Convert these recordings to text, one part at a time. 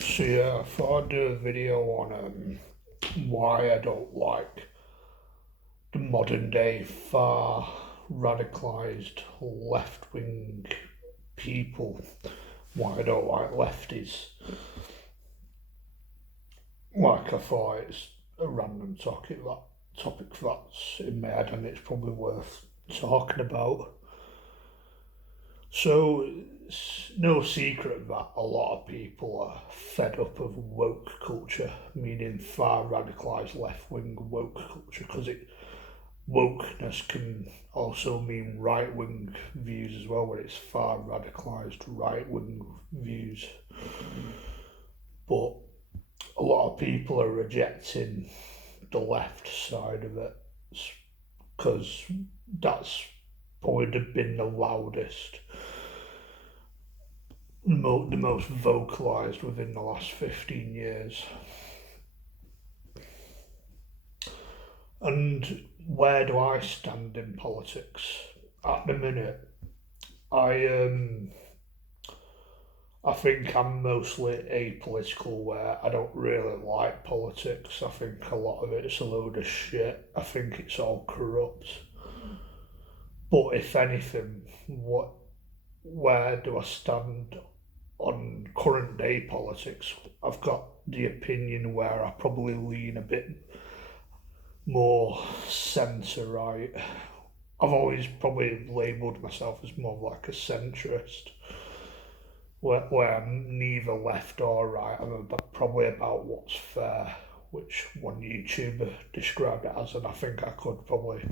So yeah, I thought I'd do a video on why I don't like the modern day far radicalised left wing people. Why I don't like lefties. Like I thought it's a random topic that's in my head and it's probably worth talking about. So it's no secret that a lot of people are fed up of woke culture, meaning far radicalised left wing woke culture, because wokeness can also mean right wing views as well, where it's far radicalised right wing views. But a lot of people are rejecting the left side of it because that's probably been the loudest, the most vocalised within the last 15 years. And where do I stand in politics? At the minute, I I think I'm mostly apolitical where I don't really like politics. I think a lot of it's a load of shit. I think it's all corrupt. But if anything, where do I stand on current day politics? I've got the opinion where I probably lean a bit more centre right. I've always probably labelled myself as more like a centrist, where I'm neither left or right. I'm probably about what's fair, which one YouTuber described it as, and I think I could probably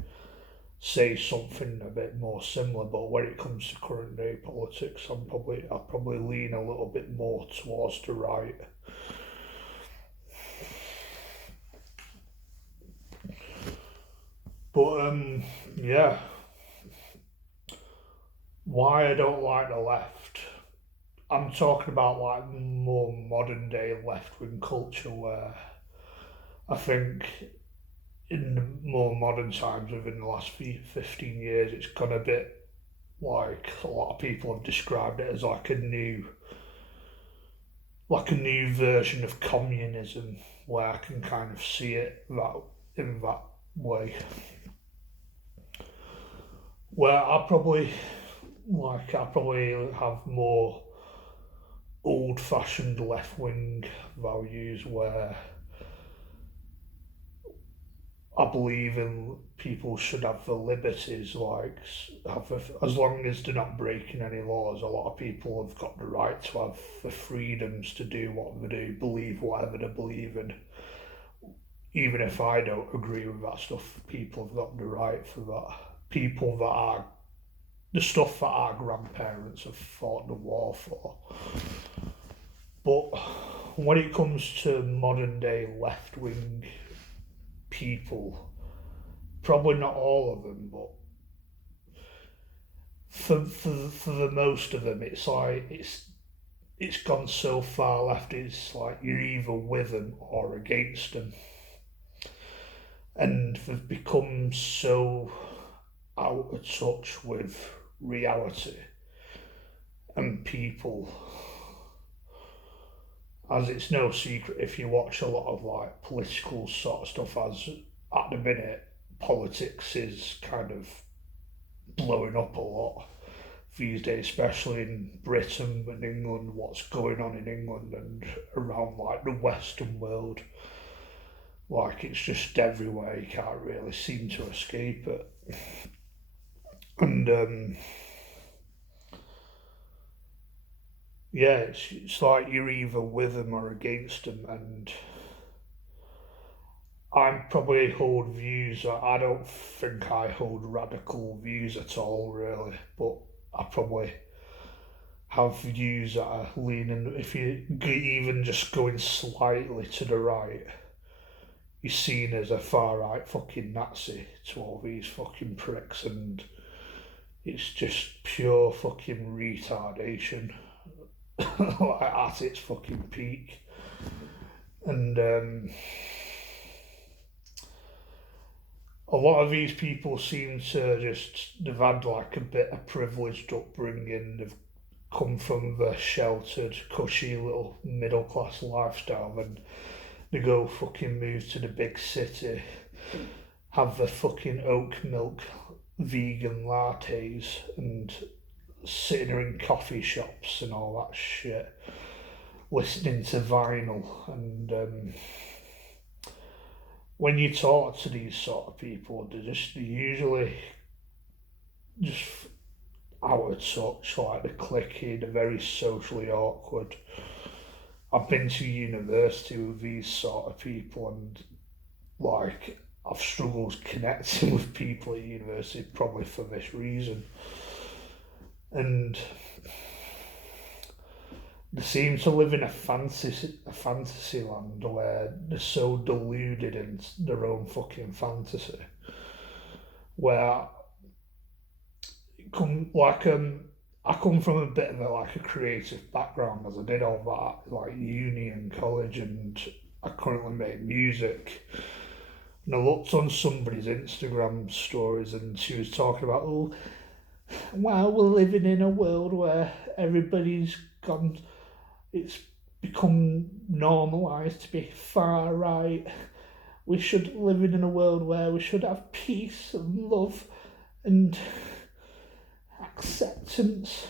say something a bit more similar. But when it comes to current day politics, I'll probably lean a little bit more towards the right. But yeah, why I don't like the left. I'm talking about like more modern day left wing culture where I think in the more modern times within the last 15 years it's gone a bit like a lot of people have described it as like a new version of communism where I can kind of see it that in that way. Where I probably have more old fashioned left wing values where I believe in people should have the liberties, like as long as they're not breaking any laws. A lot of people have got the right to have the freedoms to do what they do, believe whatever they believe in. Even if I don't agree with that stuff, people have got the right for that. People that are the stuff that our grandparents have fought the war for. But when it comes to modern day left wing people, probably not all of them, but for the most of them, it's like it's gone so far left. It's like you're either with them or against them, and they've become so out of touch with reality and people. As it's no secret, if you watch a lot of like political sort of stuff, as at the minute politics is kind of blowing up a lot these days, especially in Britain and England, what's going on in England and around like the Western world. Like it's just everywhere, you can't really seem to escape it. And yeah, it's like you're either with them or against them. And I'm probably hold views that I don't think I hold radical views at all, really, but I probably have views that are leaning. If you even just going slightly to the right, you're seen as a far right fucking Nazi to all these fucking pricks, and it's just pure fucking retardation like at its fucking peak. And a lot of these people seem to they've had like a bit of privileged upbringing. come from the sheltered, cushy little middle class lifestyle, then they go fucking move to the big city, have the fucking oat milk vegan lattes and sitting in coffee shops and all that shit, listening to vinyl. And when you talk to these sort of people, they're usually just out of touch, like they're clicky, they're very socially awkward. I've been to university with these sort of people, and like I've struggled connecting with people at university probably for this reason. And they seem to live in a fantasy land where they're so deluded in their own fucking fantasy. Where I come from a bit of a creative background, as I did all that like uni and college, and I currently make music. And I looked on somebody's Instagram stories, and she was talking about, oh, wow, we're living in a world where everybody's gone, it's become normalised to be far right. We should live in a world where we should have peace and love and acceptance.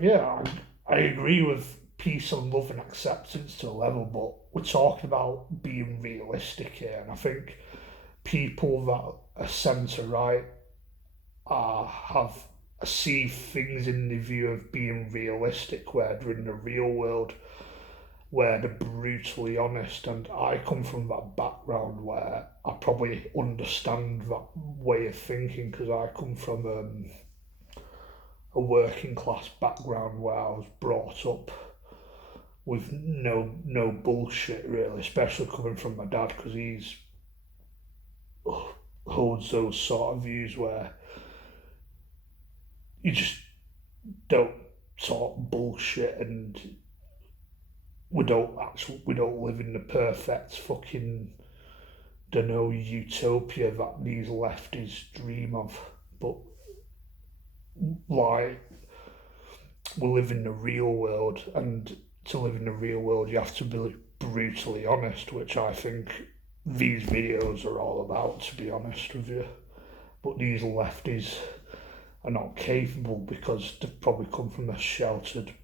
Yeah, I agree with peace and love and acceptance to a level, but we're talking about being realistic here, and I think people that are centre right have see things in the view of being realistic, where they're in the real world, where they're brutally honest. And I come from that background where I probably understand that way of thinking, because I come from a working class background where I was brought up with no bullshit really, especially coming from my dad, because he's holds those sort of views where you just don't talk bullshit, and we don't live in the perfect fucking dunno utopia that these lefties dream of. But like, we live in the real world, and to live in the real world you have to be brutally honest, which I think these videos are all about, to be honest with you. But these lefties are not capable, because they've probably come from a sheltered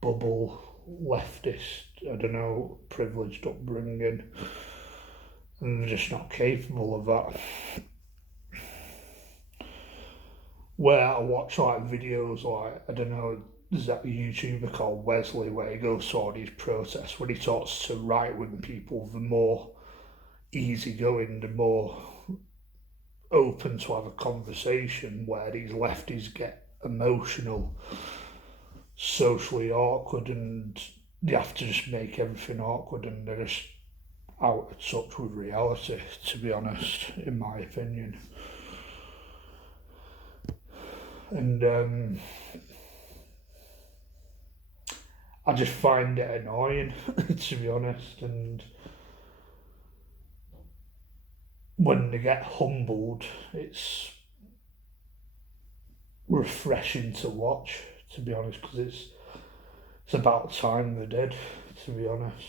bubble, leftist, I don't know, privileged upbringing, and they're just not capable of that. Where I watch like videos like, I don't know, there's that YouTuber called Wesley where he goes to all these protests. When he talks to right wing people, the more easygoing, the more open to have a conversation, where these lefties get emotional, socially awkward, and they have to just make everything awkward, and they're just out of touch with reality, to be honest, in my opinion. And I just find it annoying, to be honest. And when they get humbled, it's refreshing to watch, to be honest, because it's about time they did, to be honest.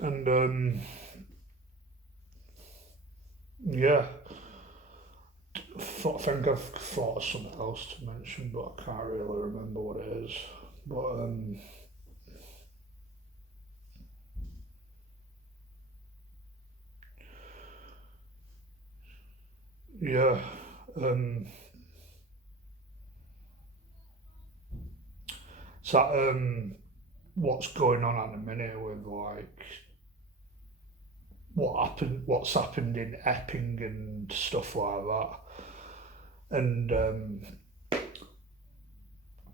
And yeah, I think I've thought of something else to mention, but I can't really remember what it is. But yeah, so what's going on at the minute with like what's happened in Epping and stuff like that, and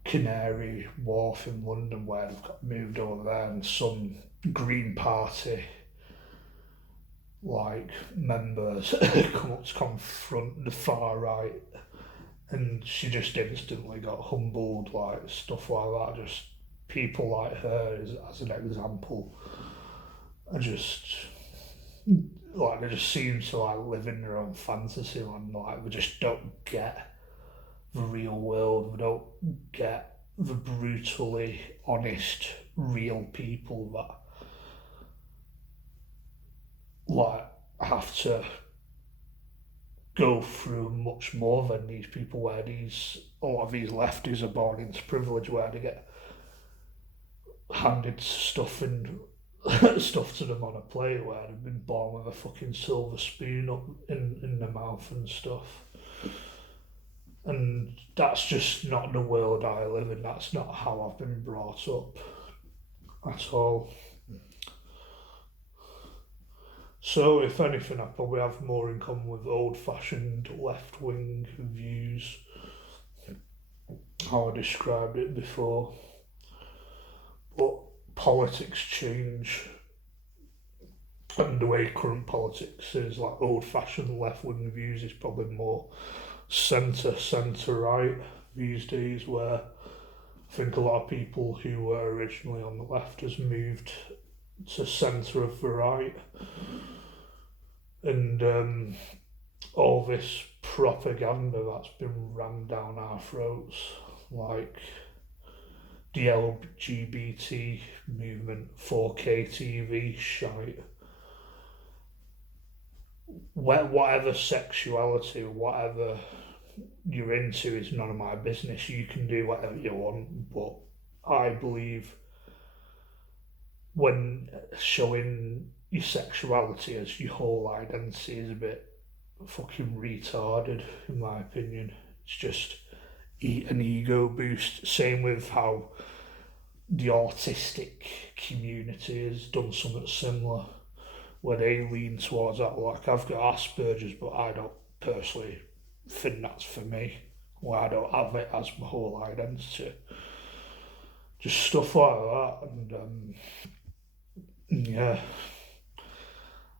Canary Wharf in London, where they've got moved over there, and some Green Party like members come up to confront the far right, and she just instantly got humbled, like stuff like that. Just people like her as an example are just like, they just seem to like live in their own fantasy land. Like, they just don't get the real world. We don't get the brutally honest, real people that like have to go through much more than these people where a lot of these lefties are born into privilege where they get handed stuff and stuff to them on a plate where they've been born with a fucking silver spoon up in their mouth and stuff. And that's just not the world I live in. That's not how I've been brought up at all. So, if anything, I probably have more in common with old-fashioned left-wing views, how I described it before. But politics change, and the way current politics is, like old-fashioned left-wing views, is probably more centre-right these days, where I think a lot of people who were originally on the left has moved to centre of the right. And all this propaganda that's been rammed down our throats, like the LGBT movement, 4K TV shite, whatever sexuality, whatever you're into is none of my business. You can do whatever you want, but I believe when showing your sexuality as your whole identity is a bit fucking retarded, in my opinion. It's just an ego boost. Same with how the autistic community has done something similar, where they lean towards that. Like, I've got Asperger's, but I don't personally think that's for me. Well, I don't have it as my whole identity. Just stuff like that, and yeah,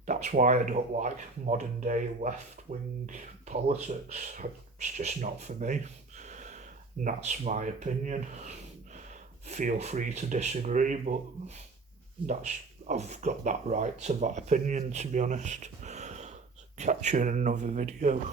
that's why I don't like modern day left wing politics. It's just not for me. And that's my opinion. Feel free to disagree, but I've got that right to that opinion, to be honest. Catch you in another video.